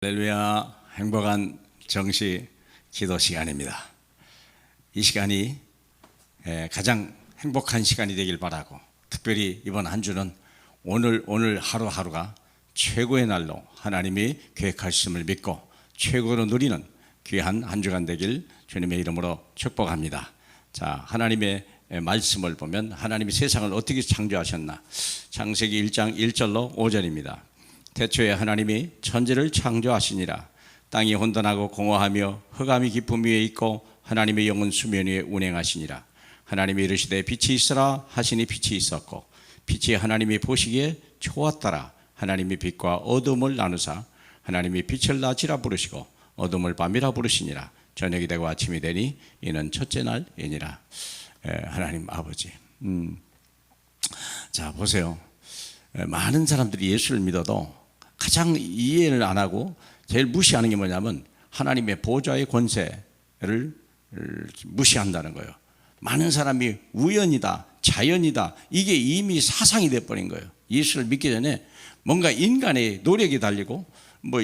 할렐루야. 행복한 정시 기도 시간입니다. 이 시간이 가장 행복한 시간이 되길 바라고, 특별히 이번 한 주는 오늘 하루하루가 최고의 날로 하나님이 계획하심을 믿고 최고로 누리는 귀한 한 주간 되길 주님의 이름으로 축복합니다. 자, 하나님의 말씀을 보면 하나님이 세상을 어떻게 창조하셨나? 창세기 1장 1절로 5절입니다. 태초에 하나님이 천지를 창조하시니라. 땅이 혼돈하고 공허하며 흑암이 깊음 위에 있고 하나님의 영은 수면 위에 운행하시니라. 하나님이 이르시되 빛이 있으라 하시니 빛이 있었고 빛이 하나님이 보시기에 좋았더라. 하나님이 빛과 어둠을 나누사 하나님이 빛을 낮이라 부르시고 어둠을 밤이라 부르시니라. 저녁이 되고 아침이 되니 이는 첫째 날이니라. 하나님 아버지, 자 보세요. 많은 사람들이 예수를 믿어도 가장 이해를 안 하고 제일 무시하는 게 뭐냐면 하나님의 보좌의 권세를 무시한다는 거예요. 많은 사람이 우연이다, 자연이다, 이게 이미 사상이 돼버린 거예요. 예수를 믿기 전에 뭔가 인간의 노력이 달리고 뭐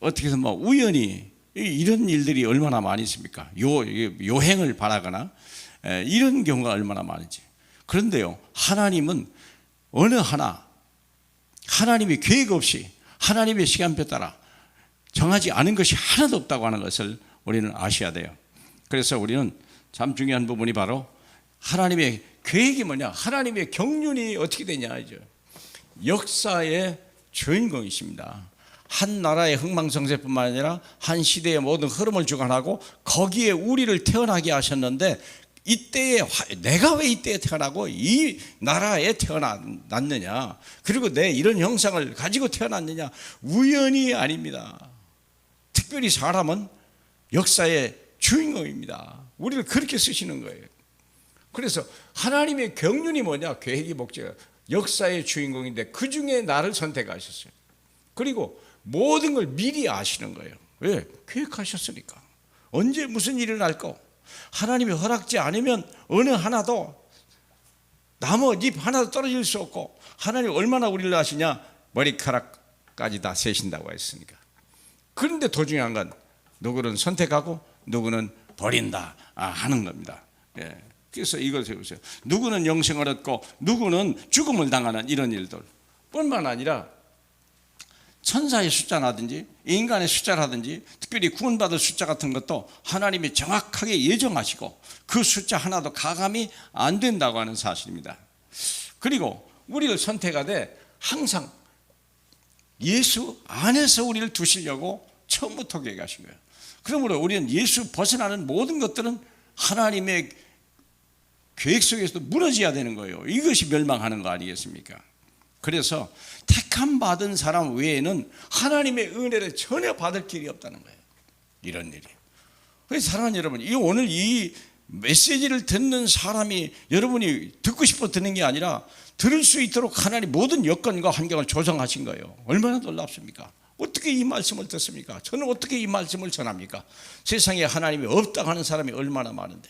어떻게 해서 뭐 우연히 이런 일들이 얼마나 많이 있습니까? 요행을 바라거나 이런 경우가 얼마나 많은지. 그런데요, 하나님은 어느 하나 하나님의 계획 없이 하나님의 시간표에 따라 정하지 않은 것이 하나도 없다고 하는 것을 우리는 아셔야 돼요. 그래서 우리는 참 중요한 부분이 바로 하나님의 계획이 뭐냐, 하나님의 경륜이 어떻게 되냐 이죠. 역사의 주인공이십니다. 한 나라의 흥망성쇠뿐만 아니라 한 시대의 모든 흐름을 주관하고 거기에 우리를 태어나게 하셨는데, 이때에 내가 왜 이때에 태어나고 이 나라에 태어났느냐, 그리고 내 이런 형상을 가지고 태어났느냐, 우연이 아닙니다. 특별히 사람은 역사의 주인공입니다. 우리를 그렇게 쓰시는 거예요. 그래서 하나님의 경륜이 뭐냐, 계획이 목적이야. 역사의 주인공인데 그 중에 나를 선택하셨어요. 그리고 모든 걸 미리 아시는 거예요. 왜? 계획하셨으니까. 언제 무슨 일이 날까? 하나님이 허락지 않으면 어느 하나도, 나무 잎 하나도 떨어질 수 없고, 하나님 얼마나 우리를 아시냐, 머리카락까지 다 세신다고 했으니까. 그런데 더 중요한 건 누구는 선택하고 누구는 버린다 하는 겁니다. 그래서 이걸 세우세요. 누구는 영생을 얻고 누구는 죽음을 당하는 이런 일들 뿐만 아니라 천사의 숫자라든지 인간의 숫자라든지 특별히 구원받을 숫자 같은 것도 하나님이 정확하게 예정하시고 그 숫자 하나도 가감이 안 된다고 하는 사실입니다. 그리고 우리를 선택하되 항상 예수 안에서 우리를 두시려고 처음부터 계획하신 거예요. 그러므로 우리는 예수 벗어나는 모든 것들은 하나님의 계획 속에서도 무너져야 되는 거예요. 이것이 멸망하는 거 아니겠습니까? 그래서 택함 받은 사람 외에는 하나님의 은혜를 전혀 받을 길이 없다는 거예요. 이런 일이. 그래서 사랑하는 여러분, 오늘 이 메시지를 듣는 사람이 여러분이 듣고 싶어 듣는 게 아니라 들을 수 있도록 하나님 모든 여건과 환경을 조성하신 거예요. 얼마나 놀랍습니까? 어떻게 이 말씀을 듣습니까? 저는 어떻게 이 말씀을 전합니까? 세상에 하나님이 없다고 하는 사람이 얼마나 많은데.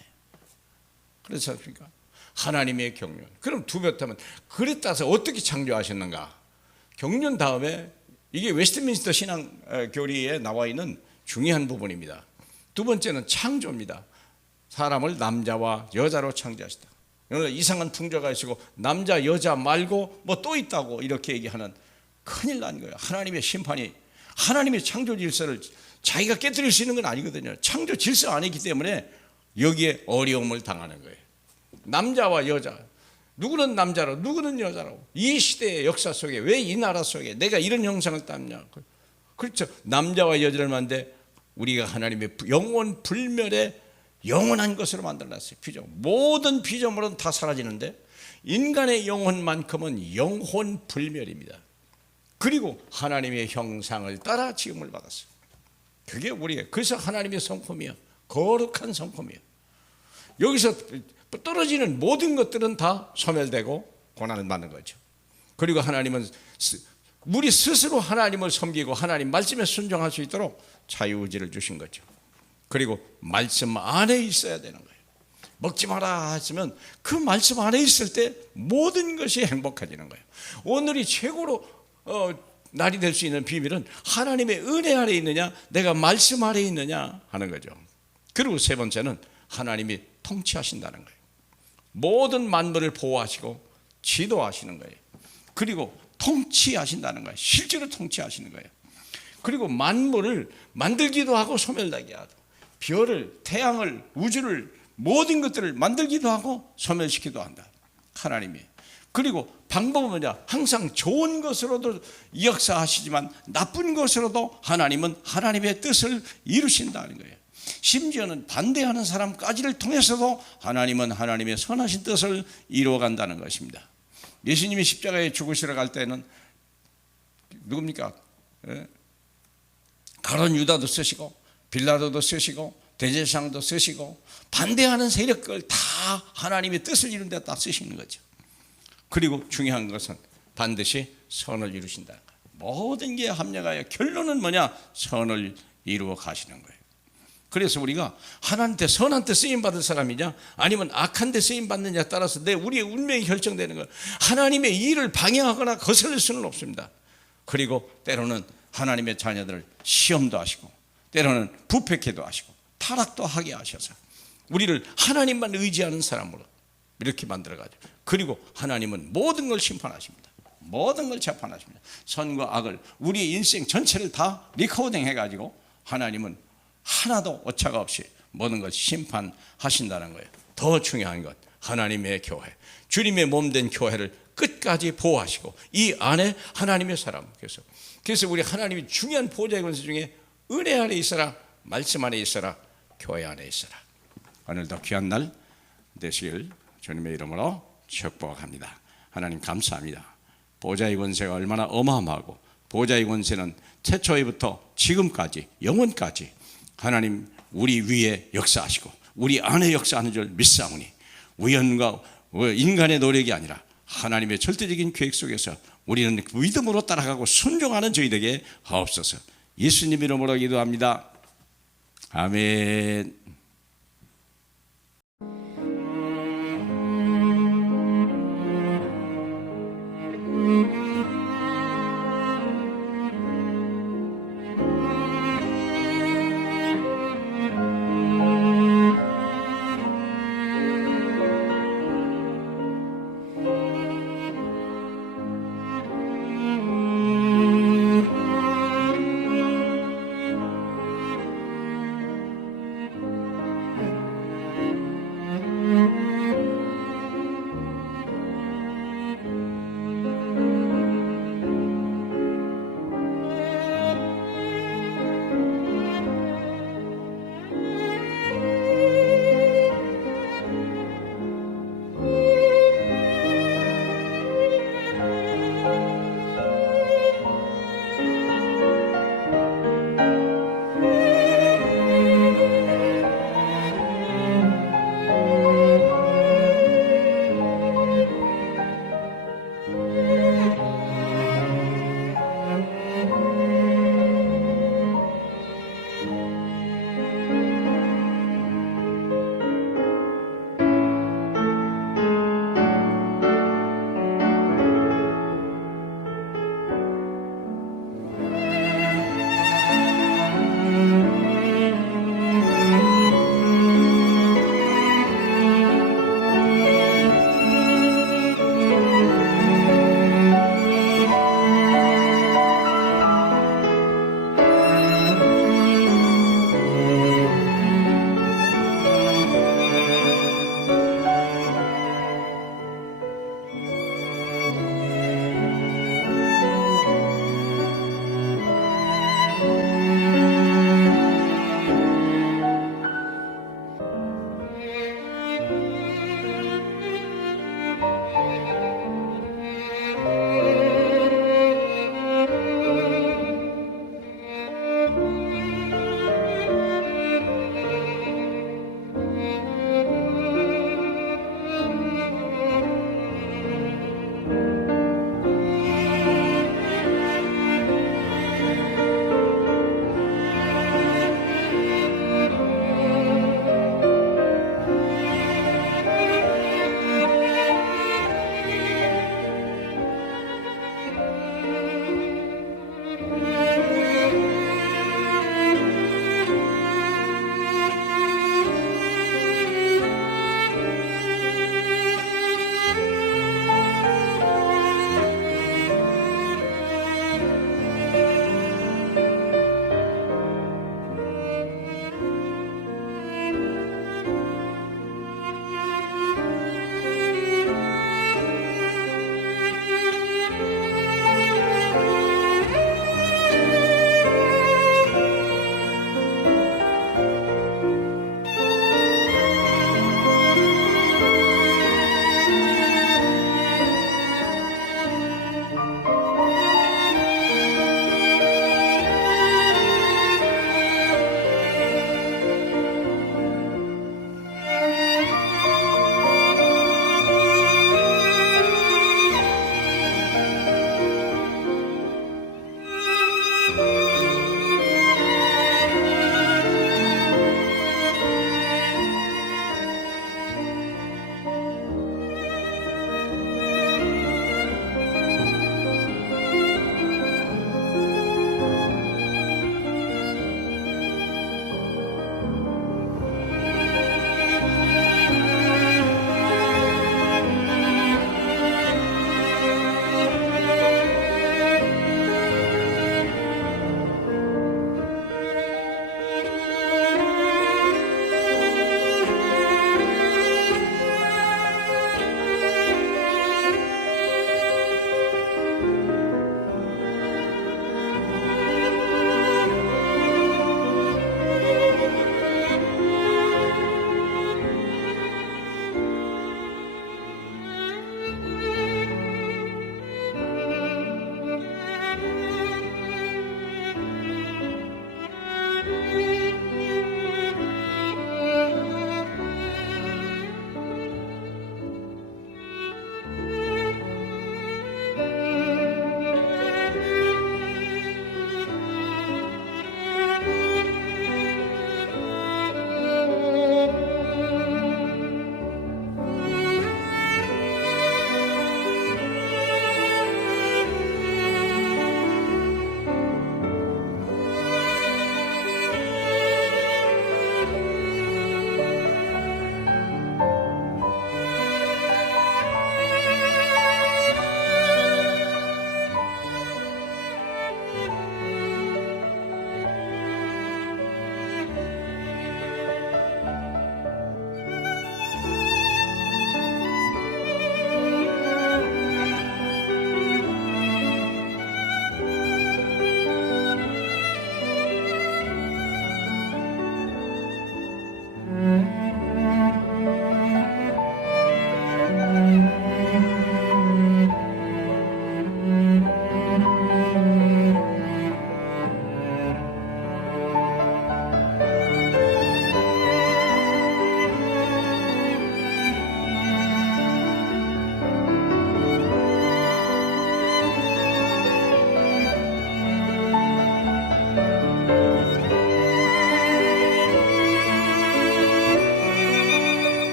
그렇지 않습니까? 하나님의 경륜. 그럼 두 배 타면 그랬다서 어떻게 창조하셨는가? 경륜 다음에 이게 웨스트민스터 신앙 교리에 나와 있는 중요한 부분입니다. 두 번째는 창조입니다. 사람을 남자와 여자로 창조하셨다. 이상한 풍조가 있고 남자 여자 말고 뭐 또 있다고 이렇게 얘기하는, 큰일 난 거예요. 하나님의 심판이, 하나님의 창조 질서를 자기가 깨뜨릴 수 있는 건 아니거든요. 창조 질서 아니기 때문에 여기에 어려움을 당하는 거예요. 남자와 여자, 누구는 남자로 누구는 여자로, 이 시대의 역사 속에 왜 이 나라 속에 내가 이런 형상을 땄냐. 그렇죠. 남자와 여자를 만데 우리가 하나님의 영원 불멸의 영원한 것으로 만들어놨어요. 피조. 모든 피조물은 다 사라지는데 인간의 영혼만큼은 영혼 불멸입니다. 그리고 하나님의 형상을 따라 지음을 받았어요. 그게 우리의, 그래서 하나님의 성품이에요. 거룩한 성품이에요. 여기서 떨어지는 모든 것들은 다 소멸되고 고난을 받는 거죠. 그리고 하나님은 우리 스스로 하나님을 섬기고 하나님 말씀에 순종할 수 있도록 자유의지를 주신 거죠. 그리고 말씀 안에 있어야 되는 거예요. 먹지 마라 하시면 그 말씀 안에 있을 때 모든 것이 행복해지는 거예요. 오늘이 최고로 날이 될 수 있는 비밀은 하나님의 은혜 아래 있느냐, 내가 말씀 아래 있느냐 하는 거죠. 그리고 세 번째는 하나님이 통치하신다는 거예요. 모든 만물을 보호하시고 지도하시는 거예요. 그리고 통치하신다는 거예요. 실제로 통치하시는 거예요. 그리고 만물을 만들기도 하고 소멸하게 하고, 별을, 태양을, 우주를, 모든 것들을 만들기도 하고 소멸시키기도 한다, 하나님이. 그리고 방법은 뭐냐? 항상 좋은 것으로도 역사하시지만 나쁜 것으로도 하나님은 하나님의 뜻을 이루신다는 거예요. 심지어는 반대하는 사람까지를 통해서도 하나님은 하나님의 선하신 뜻을 이루어간다는 것입니다. 예수님이 십자가에 죽으시러 갈 때는 누굽니까? 가룟 유다도 쓰시고 빌라도도 쓰시고 대제사장도 쓰시고 반대하는 세력을 다 하나님의 뜻을 이룬 데 다 쓰시는 거죠. 그리고 중요한 것은 반드시 선을 이루신다. 모든 게 합력하여 결론은 뭐냐? 선을 이루어 가시는 거예요. 그래서 우리가 하나님한테 선한 데 쓰임받을 사람이냐 아니면 악한 데 쓰임받느냐에 따라서 우리의 운명이 결정되는 거예요. 하나님의 일을 방해하거나 거스를 수는 없습니다. 그리고 때로는 하나님의 자녀들을 시험도 하시고 때로는 부패케도 하시고 타락도 하게 하셔서 우리를 하나님만 의지하는 사람으로 이렇게 만들어가지고, 그리고 하나님은 모든 걸 심판하십니다. 모든 걸 재판하십니다. 선과 악을, 우리의 인생 전체를 다 리코딩 해가지고 하나님은 하나도 오차가 없이 모든 걸 심판하신다는 거예요. 더 중요한 것, 하나님의 교회, 주님의 몸된 교회를 끝까지 보호하시고 이 안에 하나님의 사람, 그래서 우리 하나님이 중요한 보좌의 권세 중에 은혜 안에 있어라, 말씀 안에 있어라, 교회 안에 있어라. 오늘도 귀한 날 되시길 주님의 이름으로 축복합니다. 하나님 감사합니다. 보좌의 권세가 얼마나 어마어마하고 보좌의 권세는 태초에부터 지금까지 영원까지 하나님 우리 위에 역사하시고 우리 안에 역사하는 줄 믿사오니 우연과 인간의 노력이 아니라 하나님의 절대적인 계획 속에서 우리는 믿음으로 따라가고 순종하는 저희에게 하옵소서. 예수님 이름으로 기도합니다. 아멘.